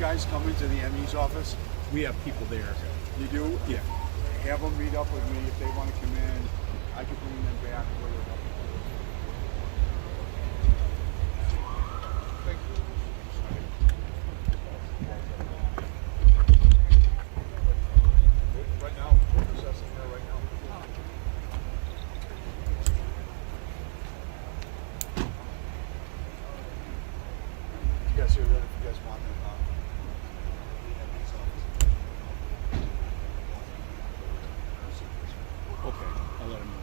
Guys come into the ME's office? We have people there. You do? Yeah. Have them meet up with me if they want to come in. I can bring them back. Right now, we're processing there right now. You guys are ready if you guys want them. Okay, I'll let him know.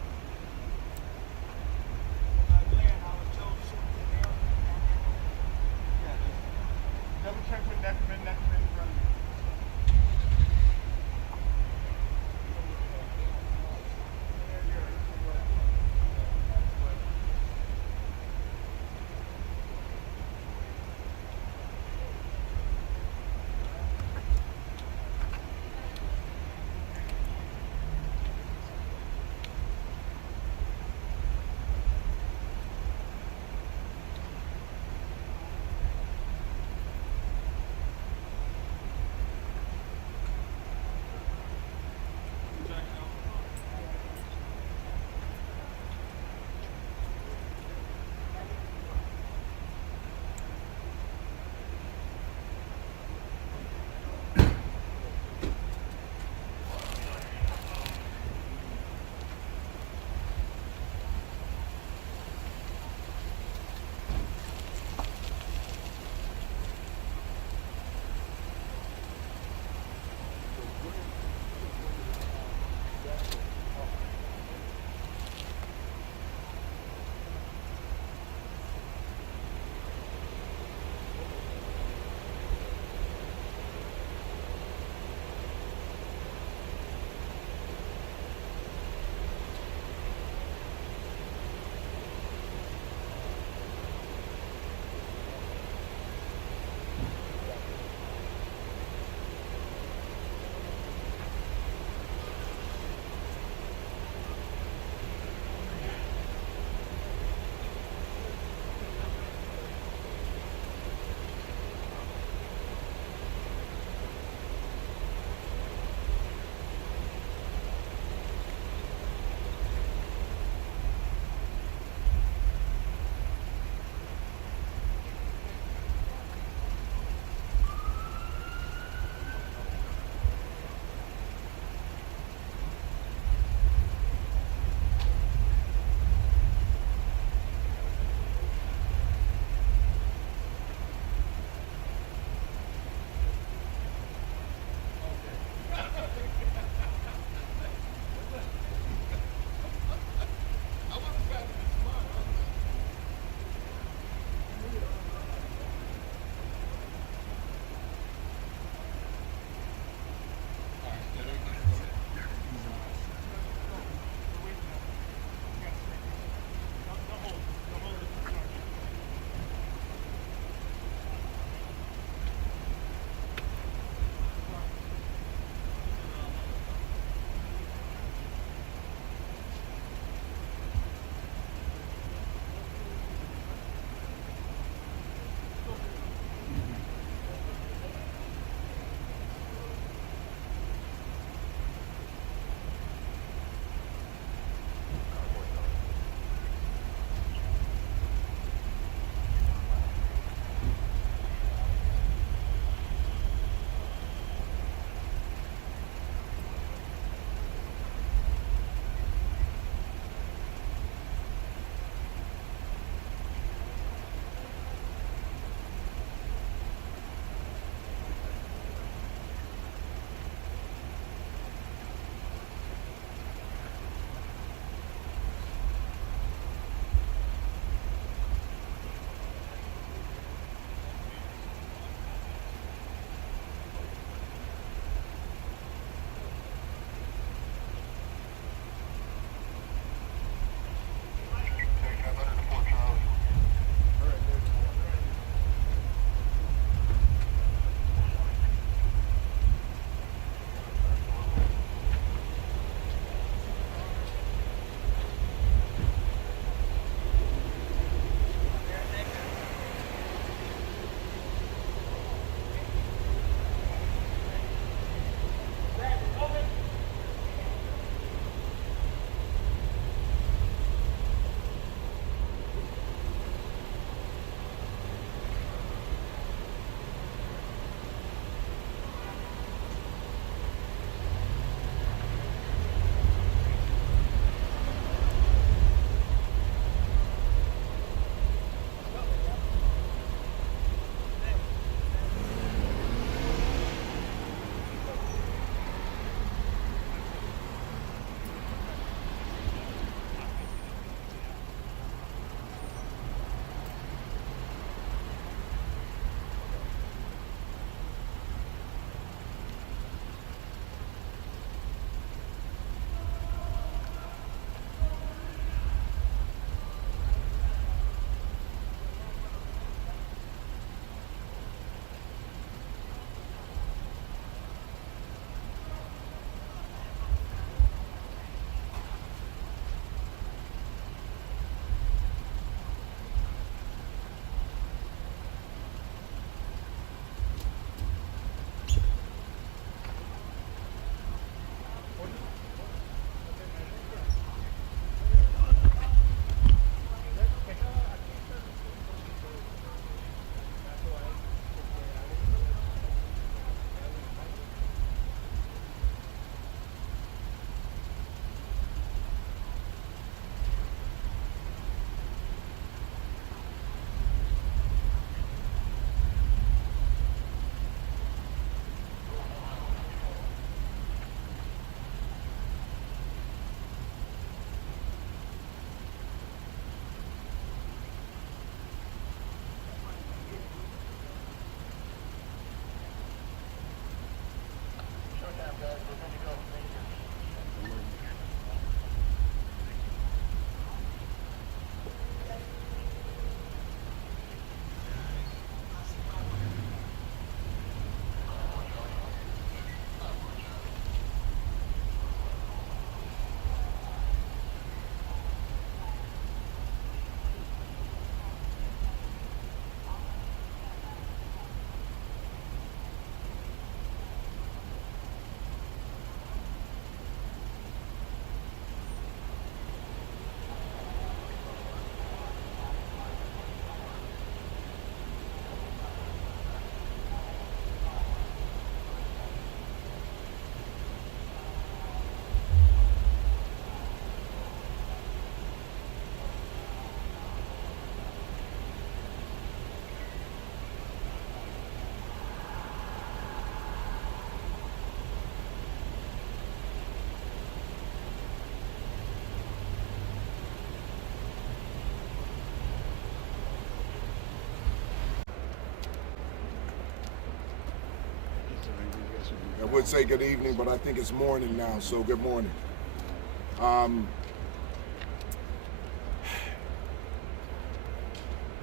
I would say good evening, but I think it's morning now, so good morning.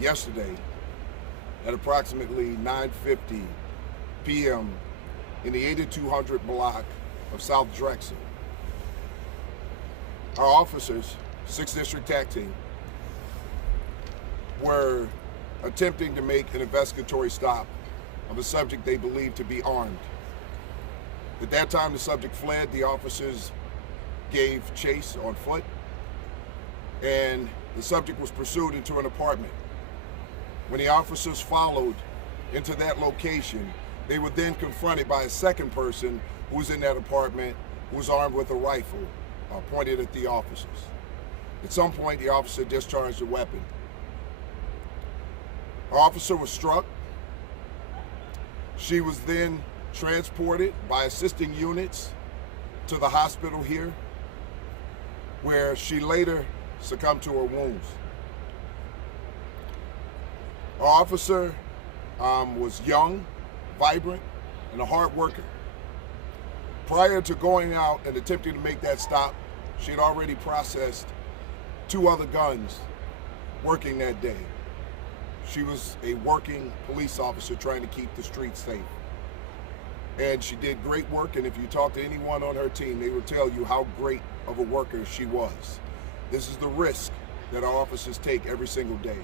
Yesterday, at approximately 9:50 p.m. in the 8200 block of South Drexel, our officers, 6th District TAC Team, were attempting to make an investigatory stop of a subject they believed to be armed. At that time, the subject fled. The officers gave chase on foot, and the subject was pursued into an apartment. When the officers followed into that location, they were then confronted by a second person who was in that apartment, who was armed with a rifle pointed at the officers. At some point, the officer discharged a weapon. Our officer was struck. She was then transported by assisting units to the hospital here, where she later succumbed to her wounds. Our officer was young, vibrant, and a hard worker. Prior to going out and attempting to make that stop, she had already processed 2 other guns working that day. She was a working police officer trying to keep the streets safe. And she did great work, and if you talk to anyone on her team, they will tell you how great of a worker she was. This is the risk that our officers take every single day.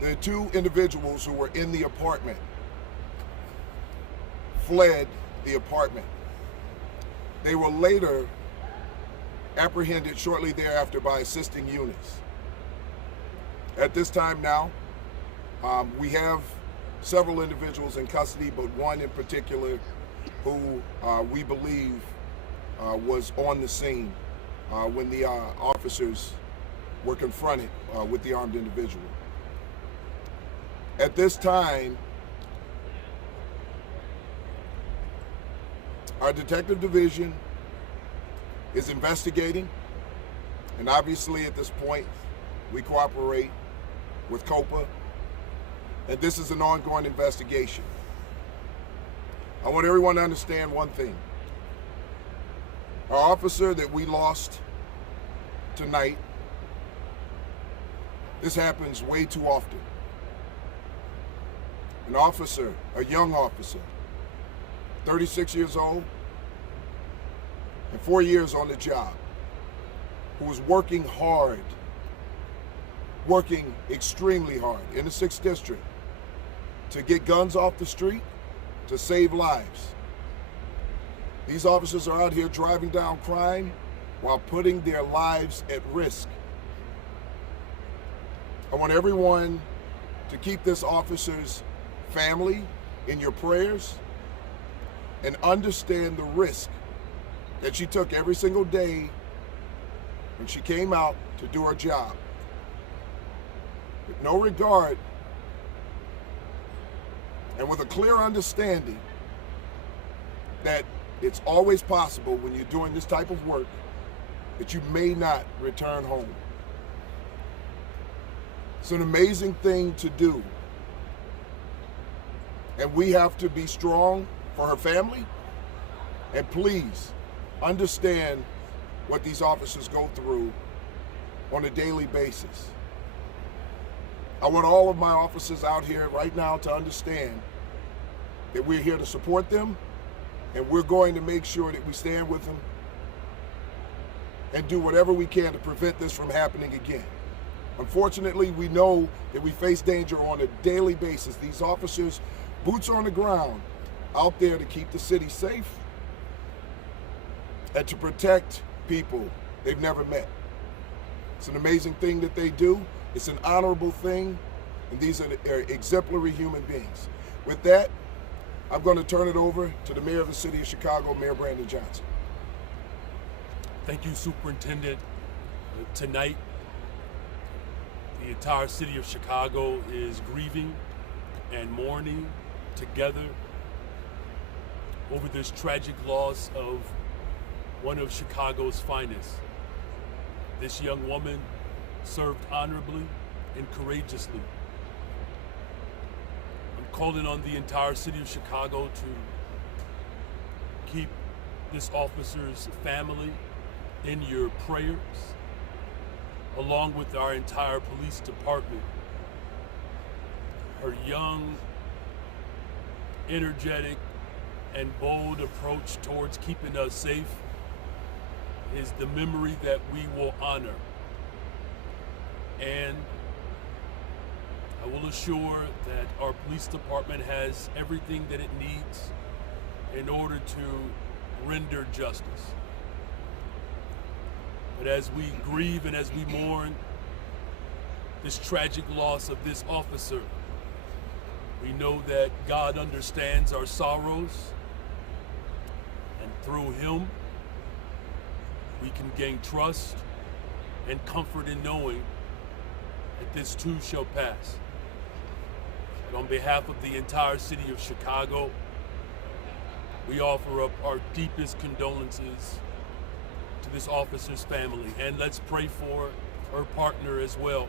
The 2 individuals who were in the apartment fled the apartment. They were later apprehended shortly thereafter by assisting units. At this time now, we have several individuals in custody, but one in particular who we believe was on the scene when the officers were confronted with the armed individual. At this time, our detective division is investigating, and obviously at this point, we cooperate with COPA, and this is an ongoing investigation. I want everyone to understand one thing. Our officer that we lost tonight, this happens way too often. An officer, a young officer, 36 years old, and 4 years on the job, who was working hard, working extremely hard in the 6th District to get guns off the street, to save lives. These officers are out here driving down crime while putting their lives at risk. I want everyone to keep this officer's family in your prayers and understand the risk that she took every single day when she came out to do her job. With no regard and with a clear understanding that it's always possible when you're doing this type of work that you may not return home. It's an amazing thing to do. And we have to be strong for her family. And please understand what these officers go through on a daily basis. I want all of my officers out here right now to understand that we're here to support them, and we're going to make sure that we stand with them and do whatever we can to prevent this from happening again. Unfortunately, we know that we face danger on a daily basis. These officers, boots on the ground, out there to keep the city safe and to protect people they've never met. It's an amazing thing that they do. It's an honorable thing, and these are exemplary human beings. With that, I'm going to turn it over to the Mayor of the City of Chicago, Mayor Brandon Johnson. Thank you, Superintendent. Tonight, the entire city of Chicago is grieving and mourning together over this tragic loss of one of Chicago's finest. This young woman served honorably and courageously. I'm calling on the entire city of Chicago to keep this officer's family in your prayers, along with our entire police department. Her young, energetic, and bold approach towards keeping us safe is the memory that we will honor. And I will assure that our police department has everything that it needs in order to render justice. But as we grieve and as we mourn this tragic loss of this officer, we know that God understands our sorrows, and through him, we can gain trust and comfort in knowing that this too shall pass. And on behalf of the entire city of Chicago, we offer up our deepest condolences to this officer's family. And let's pray for her partner as well,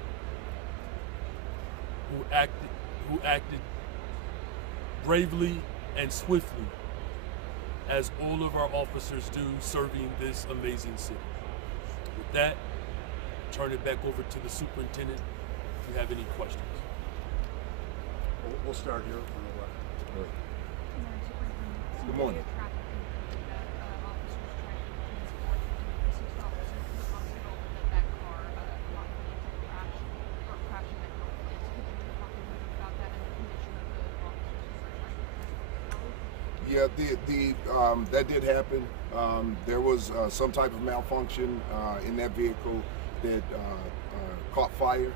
who acted bravely and swiftly, as all of our officers do, serving this amazing city. With that, turn it back over to the superintendent if you have any questions. We'll start here on the left. Good morning. Yeah, that did happen. There was some type of malfunction in that vehicle that caught fire,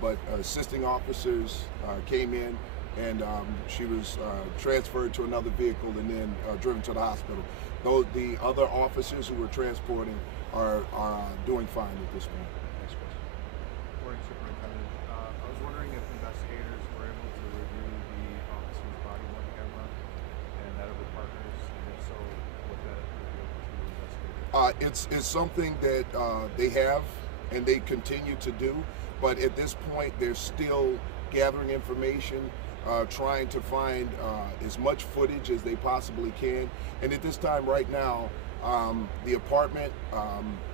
but assisting officers came in, and she was transferred to another vehicle and then driven to the hospital. The other officers who were transporting are doing fine at this point. Next question. Morning, Superintendent. I was wondering if investigators were able to review the officer's body-worn camera and that of the partners, and if so, what that revealed to investigators? It's something that they have and they continue to do, but at this point they're still gathering information, trying to find as much footage as they possibly can. And at this time right now, the apartment,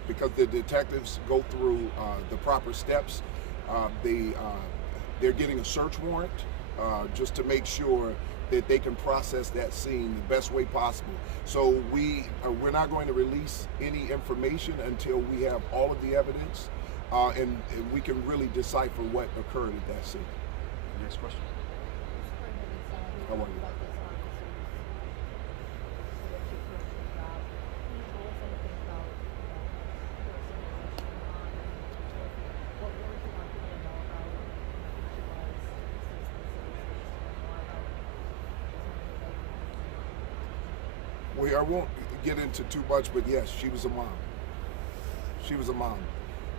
because the detectives go through the proper steps, they're getting a search warrant just to make sure that they can process that scene the best way possible. So we're not going to release any information until we have all of the evidence and we can really decipher what occurred at that scene. Next question. How are you? Well, I won't get into too much, but yes, she was a mom. She was a mom.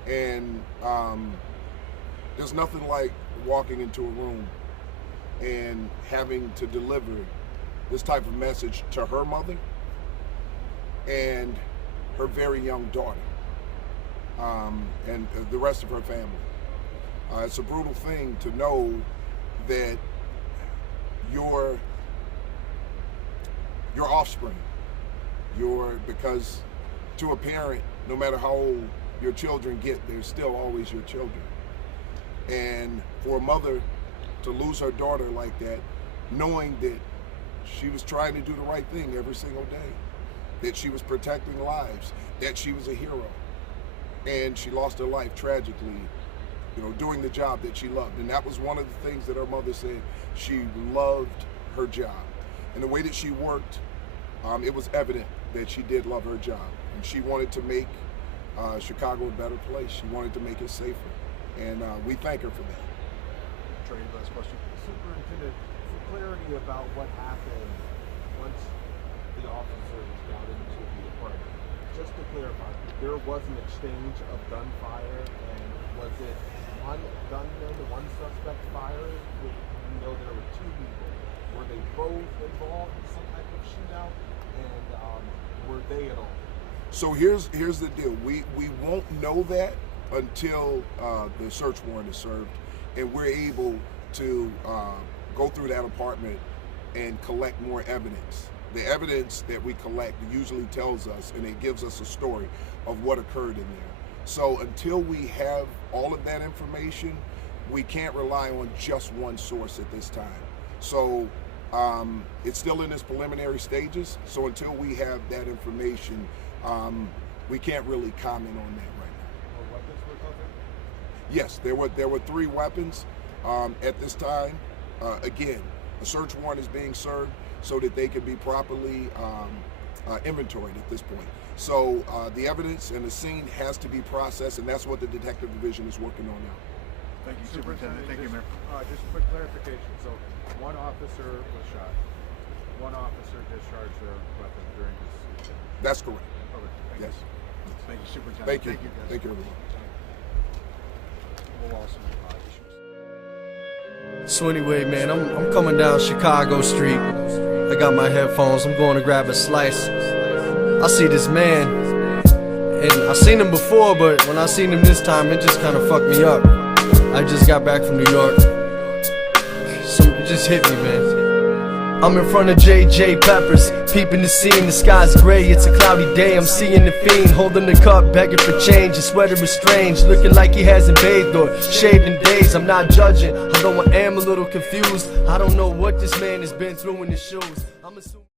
And there's nothing like walking into a room and having to deliver this type of message to her mother and her very young daughter, and the rest of her family. It's a brutal thing to know that your offspring, because to a parent, no matter how old your children get, they're still always your children. And for a mother to lose her daughter like that, knowing that she was trying to do the right thing every single day, that she was protecting lives, that she was a hero, and she lost her life tragically, doing the job that she loved. And that was one of the things that her mother said. She loved her job. And the way that she worked, it was evident that she did love her job. And she wanted to make Chicago a better place. She wanted to make it safer. And we thank her for that. Trey, last question. Superintendent, for clarity about what happened once the officers got into the apartment, just to clarify, there was an exchange of gunfire, and was it one gunman, one suspect fired? We know there were two people. Were they both involved in some type of shootout, and were they at all? So here's the deal. We won't know that until the search warrant is served, and we're able to go through that apartment and collect more evidence. The evidence that we collect usually tells us, and it gives us a story of what occurred in there. So until we have all of that information, we can't rely on just one source at this time. So it's still in its preliminary stages. So until we have that information, we can't really comment on that right now. Or weapons were recovered? Yes, there were 3 weapons at this time. Again, a search warrant is being served so that they can be properly inventoried at this point. So the evidence and the scene has to be processed, and that's what the detective division is working on now. Thank you, Superintendent. Thank you, Mayor. Just a quick clarification. So one officer was shot. One officer discharged their weapon during his. That's correct. Okay, thank Yes. you. Thank you, Superintendent. Thank you. Guys. Thank you, everyone. We'll also issues. So anyway, man, I'm coming down Chicago Street. I got my headphones, I'm going to grab a slice. I see this man, and I seen him before, but when I seen him this time, it just kind of fucked me up. I just got back from New York. It just hit me, man. I'm in front of J.J. Peppers, peeping the scene, the sky's gray, it's a cloudy day, I'm seeing the fiend, holding the cup, begging for change, his sweater is strange, looking like he hasn't bathed or shaved in days, I'm not judging, although I am a little confused, I don't know what this man has been through in his shoes, I'm assuming